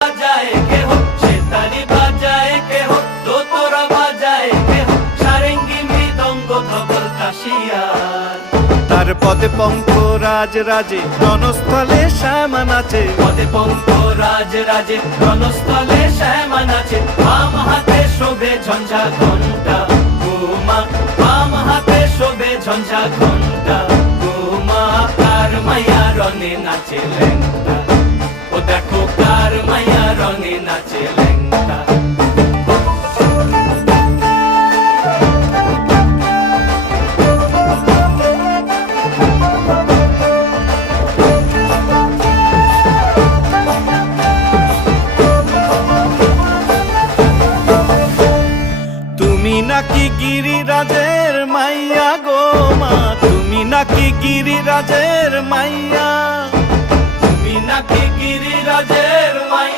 বাজায় কেহ সেতারি বাজায় কেহ দোতরা বাজায় কেহ সারেঙ্গি মৃদঙ্গ ধবল কাশিয়ার তার পদে পঙ্ক রাজ রাজে রণস্থলে শ্যামা নাচে পদে পঙ্ক রাজ রাজে রণস্থলে শ্যামা নাচে বাম হাতে শোভে ঝঞ্ঝা ঘণ্টা ঘুমা বাম হাতে শোভে ঝঞ্ঝা ঘণ্টা ঘুমা কার মাইয়া রনে নাচে ল্যাংটা ও দেখো কার মাইয়া রনে নাচে ল্যাংটা তুমি নাকি গিরিরাজের মাইয়া গো মা, তুমি নাকি গিরিরাজের মাইয়া, তুমি নাকি গিরিরাজের মাইয়া।